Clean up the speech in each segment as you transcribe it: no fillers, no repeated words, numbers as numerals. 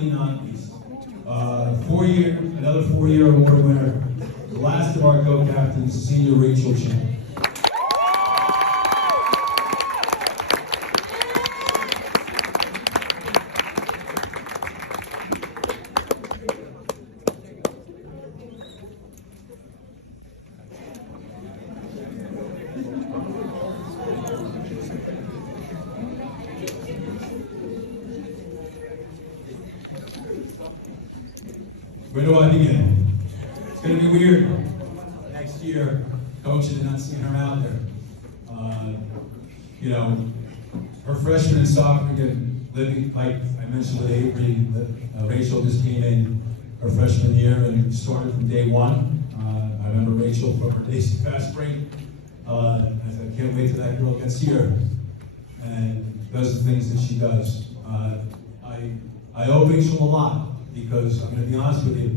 certainly not least, another four-year award winner, the last of our co-captains, Senior Rachel Chen. Where do I begin? It's going to be weird next year, coaching and not seeing her out there. Her freshman in soccer, again, living, like I mentioned with Avery, Rachel just came in her freshman year and started from day one. I remember Rachel from her days at Fast Break. I said, I can't wait till that girl gets here and does the things that she does. I owe Rachel a lot, because I'm going to be honest with you,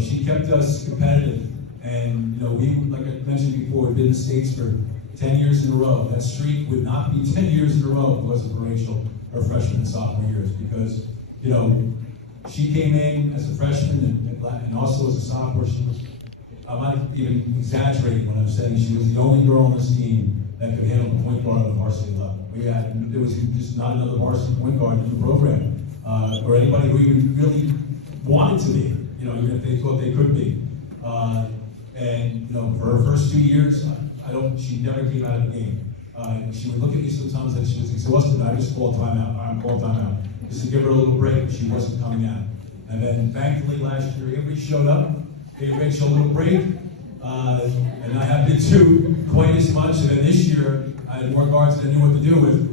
she kept us competitive, and we, like I mentioned before, we've been in the States for 10 years in a row. That streak would not be 10 years in a row if it wasn't for Rachel, her freshman and sophomore years, because she came in as a freshman and also as a sophomore. She was, I might even exaggerate when I'm saying she was the only girl on this team that could handle the point guard on the varsity level. There was just not another varsity point guard in the program, or anybody who even really wanted to be, even if they thought they could be. For her first 2 years, she never came out of the game. She would look at me sometimes and she was exhausted, and I just called timeout. I'm called timeout, just to give her a little break. She wasn't coming out. And then thankfully last year, Avery showed up, gave Rachel a little break, and I haven't been to quite as much. And then this year, I had more guards than I knew what to do with,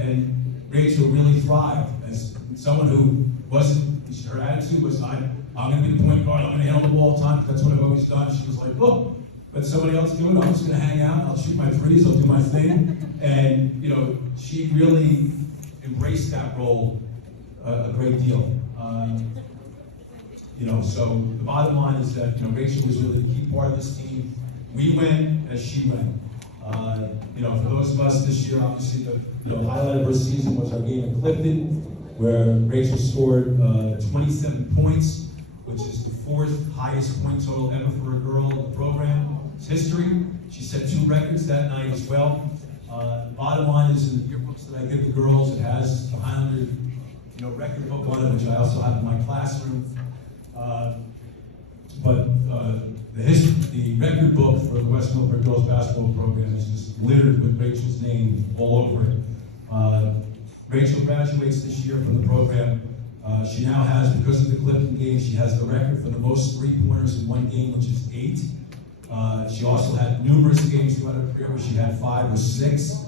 and Rachel really thrived as someone who wasn't. Her attitude was, I'm going to be the point guard, I'm going to handle the ball all the time, that's what I've always done. She was like, look, let somebody else do it, I'm just going to hang out, I'll shoot my threes, I'll do my thing. And, she really embraced that role a great deal. So the bottom line is that, Rachel was really the key part of this team. We win as she went. For those of us this year, obviously the highlight of her season was our game in Clifton, where Rachel scored 27 points, which is the fourth highest point total ever for a girl in the program's history. She set 2 records that night as well. The bottom line is, in the yearbooks that I give the girls, it has the Highlander record book on it, which I also have in my classroom. The record book for the West Milford girls basketball program is just littered with Rachel's name all over it. Rachel graduates this year from the program. She now has, because of the Clifton game, she has the record for the most three-pointers in one game, which is 8. She also had numerous games throughout her career where she had 5 or 6.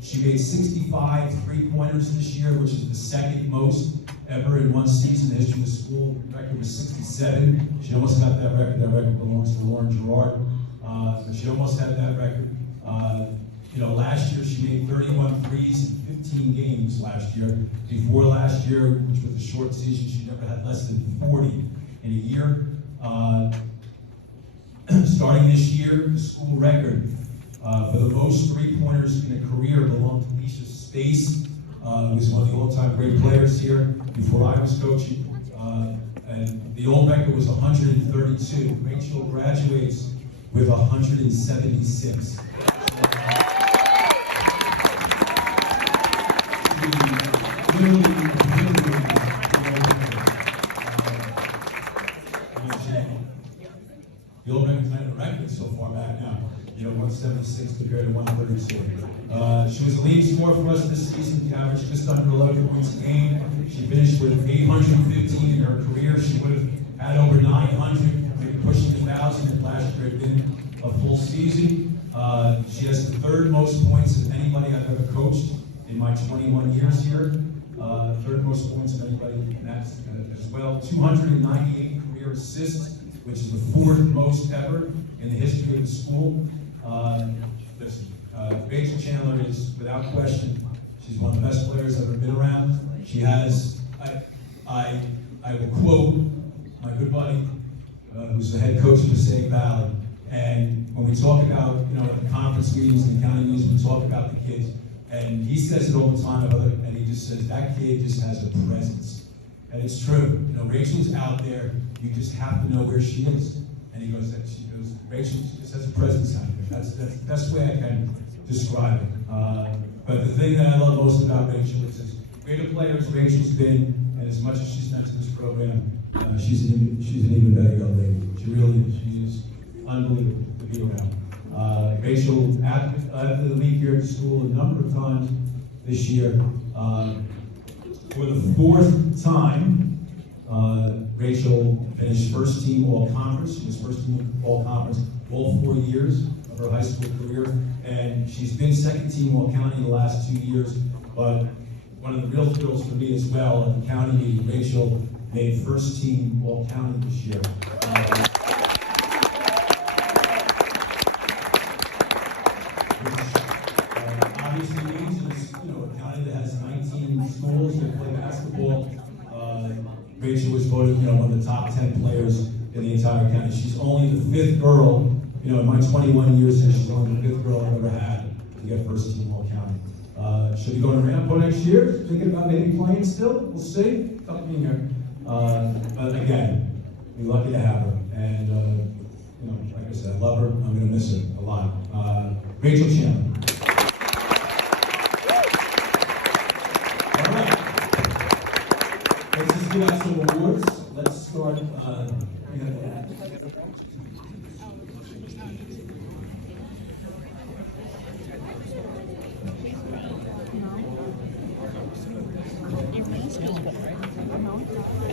She made 65 three-pointers this year, which is the second most ever in one season in the history of the school. The record was 67. She almost got that record. That record belongs to Lauren Gerard. But she almost had that record. Last year she made 31 threes in 15 games last year. Before last year, which was a short season, she never had less than 40 in a year. Starting this year, the school record for the most three-pointers in a career belonged to Leisha Space, who was one of the all-time great players here before I was coaching. And the old record was 132. Rachel graduates with 176. The old record's not a record so far back now. 176 compared to 132. She was the leading scorer for us this season. She averaged just under 11 points a game. She finished with 815 in her career. She would have had over 900, maybe pushing 1,000 if last year had been a full season. She has the third most points of anybody I've ever coached in my 21 years here. Third most points of anybody in that as well. 298 career assists, which is the fourth most ever in the history of the school. Rachel Chandler is, without question, she's one of the best players I've ever been around. She has, I will quote my good buddy, who's the head coach of Passaic Valley. And when we talk about, the conference meetings and county meetings, we talk about the kids. And he says it all the time, and he just says, that kid just has a presence. And it's true. You know, Rachel's out there, you just have to know where she is. And he goes, Rachel just has a presence out there. That's the best way I can describe it. But the thing that I love most about Rachel is as great a player as Rachel's been, and as much as she's meant to this program, she's an even better young lady. She really is. She is unbelievable to be around. Rachel, after the week here at school, a number of times this year, for the fourth time, Rachel finished first team all-conference. She was first team all-conference all 4 years of her high school career, and she's been second team all-county the last 2 years. But one of the real thrills for me as well, at the county meeting, Rachel made first team all-county this year. Which obviously means it's, you know, a county that has 19 schools that play basketball. Rachel was voted, you know, one of the top 10 players in the entire county. She's only the fifth girl, you know, in my 21 years here, she's only the fifth girl I've ever had to get first team all-county. She'll be going to Rampo next year, thinking about maybe playing still, we'll see, tough being here. But again, we're lucky to have her, and you know, like I said, I love her, I'm gonna miss her a lot. Rachel Chandler. All right, let's just give out some awards. Let's start,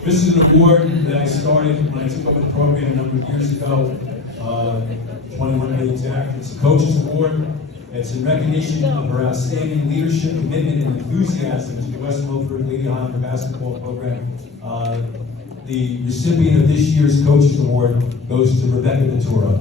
This is an award that I started when I took over the program a number of years ago, 21 to be exact. It's a coach's award. It's in recognition of her outstanding leadership, commitment, and enthusiasm to the West Milford Lady Highlander basketball program. The recipient of this year's Coach's Award goes to Rebecca Ventura.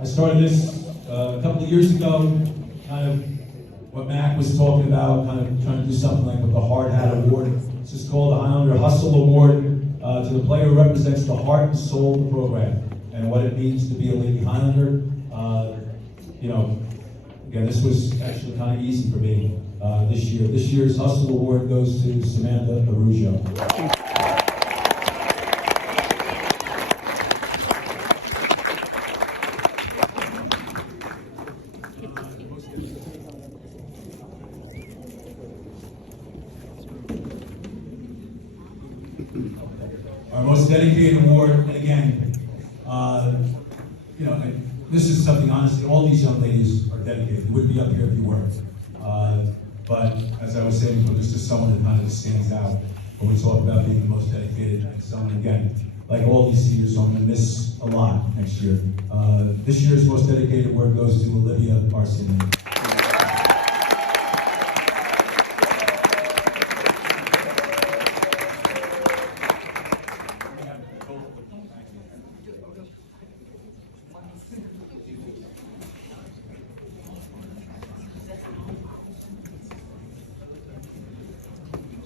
I started this a couple of years ago, kind of what Mac was talking about, kind of trying to do something like with the Hard Hat Award. This is called the Highlander Hustle Award to the player who represents the heart and soul of the program and what it means to be a Lady Highlander. You know, again, this was actually kind of easy for me this year. This year's Hustle Award goes to Samantha Arujo. Our most dedicated award, and again, you know, this is something, honestly, all these young ladies are dedicated. You wouldn't be up here if you weren't. But as I was saying, this is someone that kind of stands out when we talk about being the most dedicated, and someone, again, like all these seniors, so I'm going to miss a lot next year. This year's most dedicated award goes to Olivia Arsini.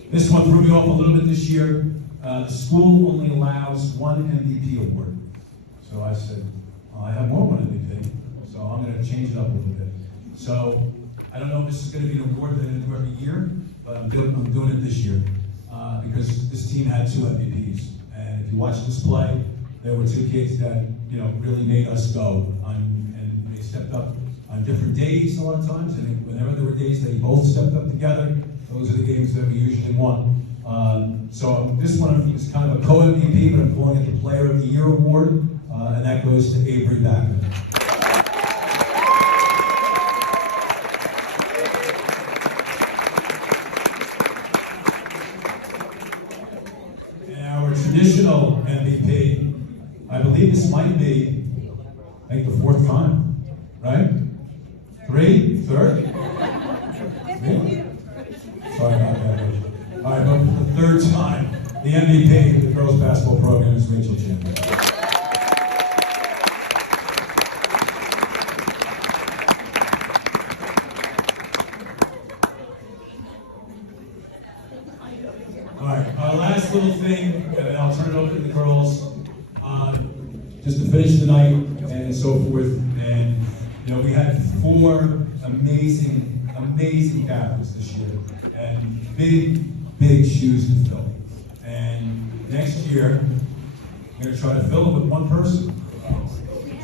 This one threw me off a little bit this year. The school only allows one MVP award. So I said, I have more one MVP, so I'm going to change it up a little bit. So I don't know if this is going to be an award that I do every year, but I'm doing it this year because this team had two MVPs. And if you watch this play, there were two kids that, you know, really made us go, and they stepped up on different days a lot of times, and whenever there were days they both stepped up together, those are the games that we usually won. So this one is kind of a co-MVP, but I'm calling it the Player of the Year Award, and that goes to Avery Backman. And our traditional MVP, I believe this might be, I think, the fourth time, right? Third? Yeah. Sorry about that. All right, but for the third time, the MVP of the girls' basketball program is Rachel Chandler. last little thing, and then I'll turn it over to the girls. Just to finish the night and so forth. And you know, we had 4 amazing captains this year, and big shoes to fill. And next year, we're going to try to fill it with one person.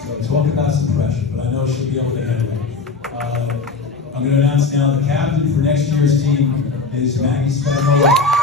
So talk about some pressure, but I know she'll be able to handle it. I'm going to announce now the captain for next year's team is Maggie Spagnuolo.